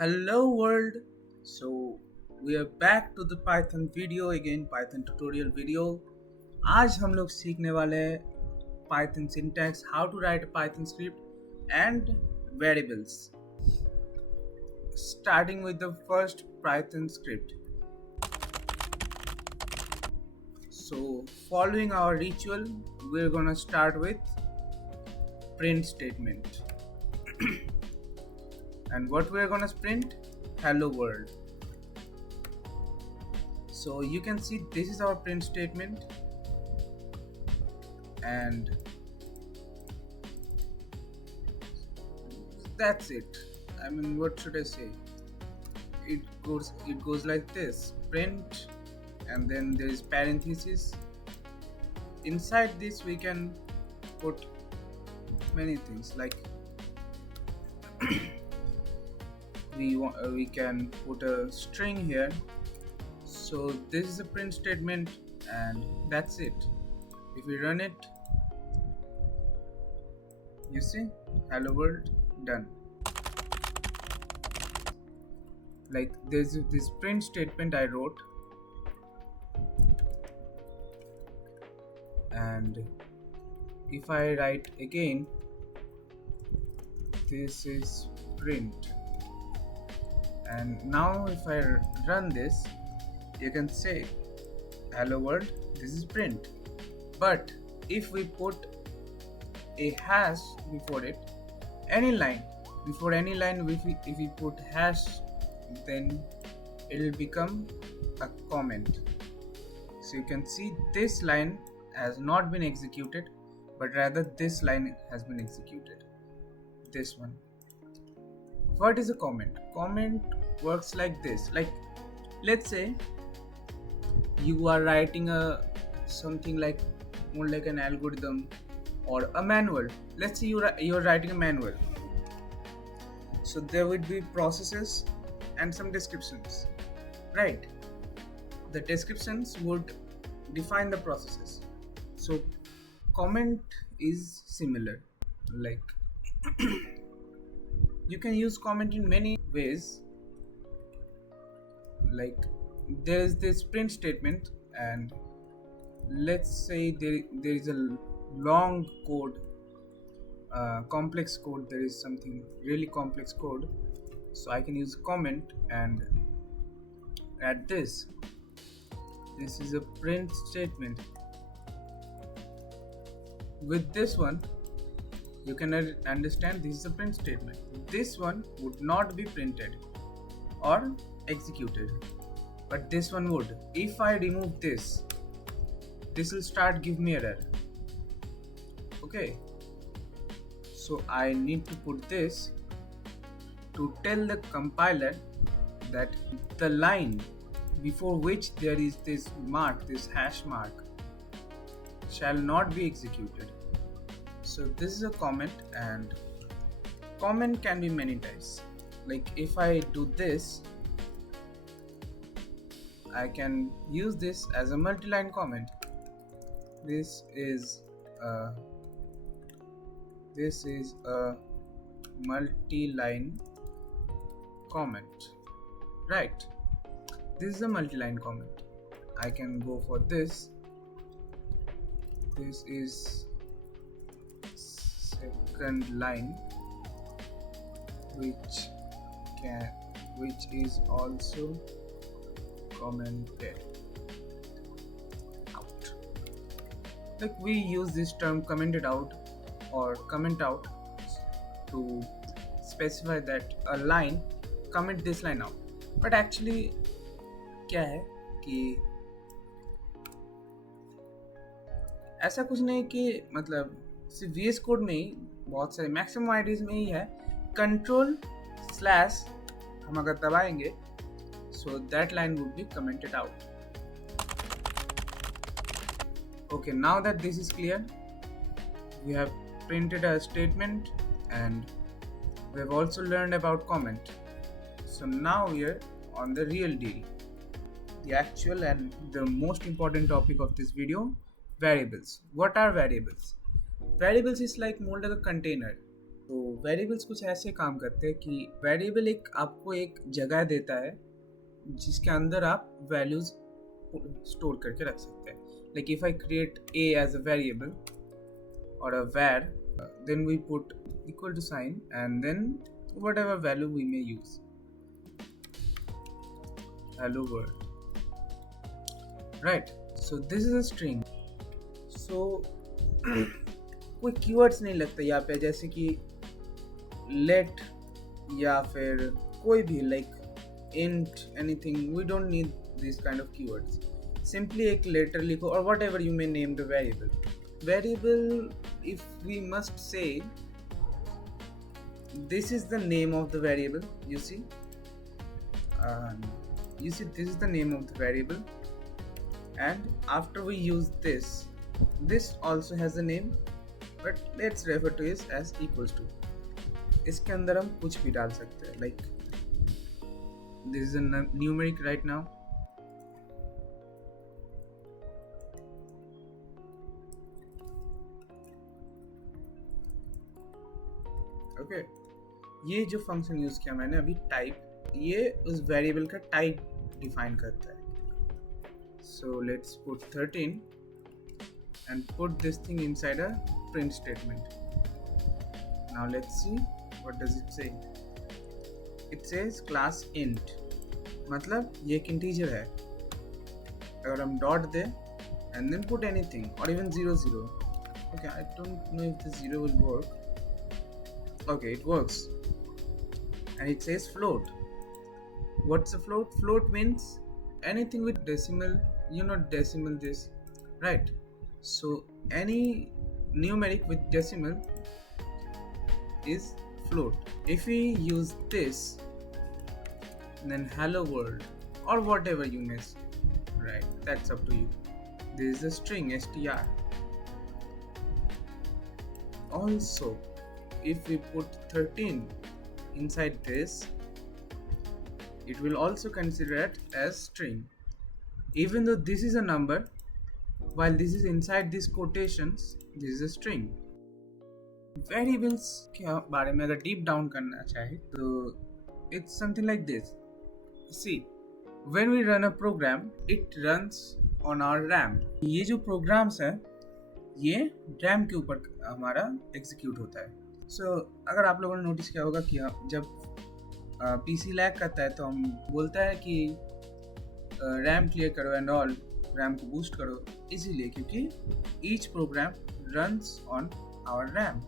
Hello world. So we are back to the Python video again, Python tutorial video. आज हम लोग सीखने वाले हैं Python syntax, how to write a Python script and variables. Starting with the first Python script. So following our ritual, we're gonna start with print statement. And what we're gonna print? Hello world. So you can see this is our print statement, and that's it. I mean, what should I say? It goes like this: print, and then there is parenthesis. Inside this we can put many things, like we can put a string here. So this is a print statement, and that's it. If we run it, you see hello world, done. Like there's this print statement I wrote, and if I write again, this is print, and now if I run this, you can say hello world, this is print. But if we put a hash before it, any line, before any line, if we put hash, then it will become a comment. So you can see this line has not been executed, but rather this line has been executed, this one. What is a comment? Comment works like this. Like, let's say you are writing a something like more like an algorithm or a manual. Let's say you're writing a manual. So there would be processes and some descriptions, right? The descriptions would define the processes. So comment is similar. Like you can use comment in many ways. Like there's this print statement, and let's say there is a long code, complex code. There is something really complex code, so I can use comment and add this. This is a print statement. With this one, you can understand this is a print statement. This one would not be printed or executed, but this one would. If I remove this will start give me error. Okay, so I need to put this to tell the compiler that the line before which there is this mark, this hash mark, shall not be executed. So this is a comment, and comment can be many types. Like if I do this, I can use this as a multi-line comment. This is a multi-line comment, right? This is a multi-line comment. I can go for this. This is second line, which is also commented out. Like we use this term commented out or comment out to specify that a line, comment this line out. But actually क्या है कि ऐसा कुछ नहीं कि मतलब सिर्फ VS code में ही, बहुत सारे मैक्सिमम आईडीज में ही है कंट्रोल स्लैश हम अगर दबाएंगे, so that line would be commented out. Okay, now that this is clear, we have printed a statement and we have also learned about comment. So now we are on the real deal, the actual and the most important topic of this video, variables. What are variables? Variables is like more like a container. तो variables कुछ ऐसे काम करते हैं कि variable एक आपको एक जगह देता है जिसके अंदर आप वैल्यूज स्टोर करके रख सकते हैं. Like if I create a as a variable or a var, then we put equal to sign and then whatever value we may use. Hello world. Right, so this is a string. So कोई keywords नहीं लगता यहाँ पे, जैसे कि let या फिर कोई भी like int anything. We don't need this kind of keywords. Simply एक letter लिखो or whatever you may name the variable. Variable, if we must say, this is the name of the variable. You see, this is the name of the variable, and after we use this also has a name, but let's refer to it as equals to. इसके अंदर हम कुछ भी डाल सकते हैं. Like this is a numeric right now. Okay, ये जो फंक्शन यूज किया मैंने अभी टाइप, ये उस वेरिएबल का टाइप डिफाइन करता है. So let's put 13 and put this thing inside a print statement. Now let's see what does it say. It says class int, मतलब ये एक integer है. अगर हम dot they and then put anything or even 0. Okay, I don't know if the 0 will work. Okay, it works. And it says float. What's a float? Float means anything with decimal. You know decimal this, right? So any numeric with decimal is float. If we use this, then hello world or whatever you may say, right? That's up to you. This is a string str. Also, if we put 13 inside this, it will also consider it as string, even though this is a number. While this is inside these quotations, this is a string. Variables के बारे में अगर deep down करना चाहे तो it's something like this. See, when we run a program, it runs on our RAM. ये जो programs है ये RAM के ऊपर हमारा execute होता है. So अगर आप लोगों ने नोटिस किया होगा कि जब PC लैग करता है तो हम बोलता है कि रैम क्लियर करो एंड ऑल, रैम को बूस्ट करो, इसीलिए क्योंकि each program runs on our RAM.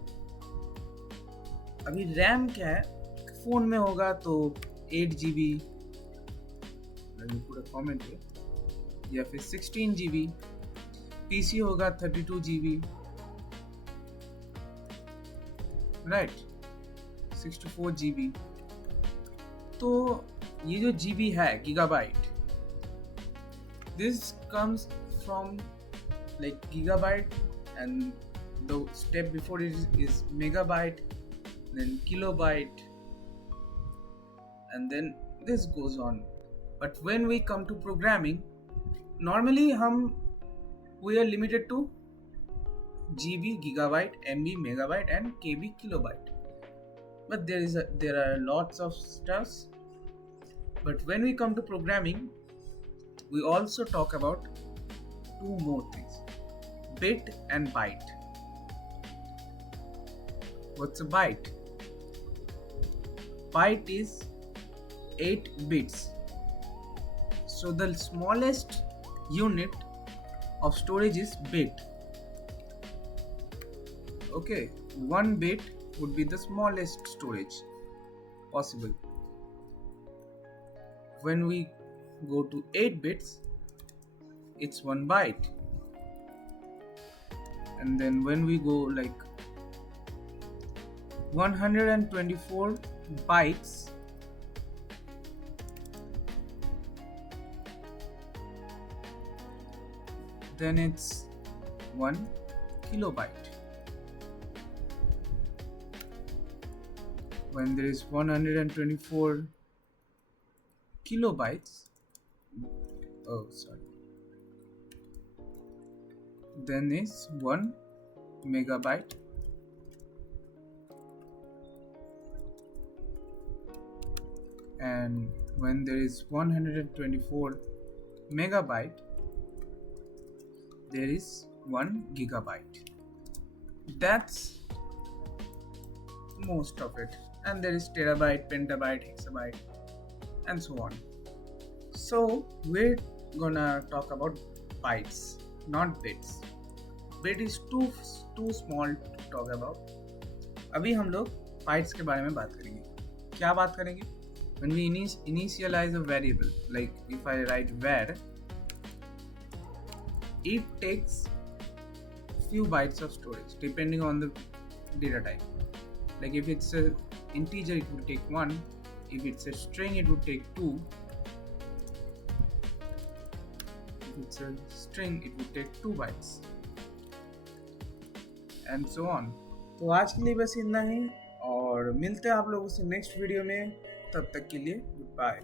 अभी रैम क्या है, फोन में होगा तो 8 GB, पूरा कमेंट है, या फिर 16 GB, PC होगा 32 GB, राइट, 64 GB. तो ये जो GB है, gigabyte, this comes from like gigabyte, and the step before it is megabyte, then kilobyte, and then this goes on. But when we come to programming, normally we are limited to GB, gigabyte, MB, megabyte, and KB, kilobyte. But there are lots of stuffs. But when we come to programming, we also talk about two more things: bit and byte. What's a byte? Byte is 8 bits. So the smallest unit of storage is bit. Okay, 1 bit would be the smallest storage possible. When we go to 8 bits, it's 1 byte. And then when we go like 124 bytes, then it's 1 kilobyte. When there is 124 kilobytes, then is 1 megabyte. and when there is 124 megabyte, there is 1 gigabyte. That's most of it. And there is terabyte, pentabyte, hexabyte, and so on. So we're gonna talk about bytes, not bits. Bit is too small to talk about. अभी हम लोग bytes के बारे में बात करेंगे. क्या बात करेंगे? When we initialize a variable, like if I write var, it takes few bytes of storage depending on the data type. Like if it's a integer, it would take 1. If it's a string, it would take 2. If it's a string, it would take 2 bytes, and so on. तो आज के लिए बस इतना ही, और मिलते हैं आप लोगों से नेक्स्ट वीडियो में. तब तक के लिए गुड बाय.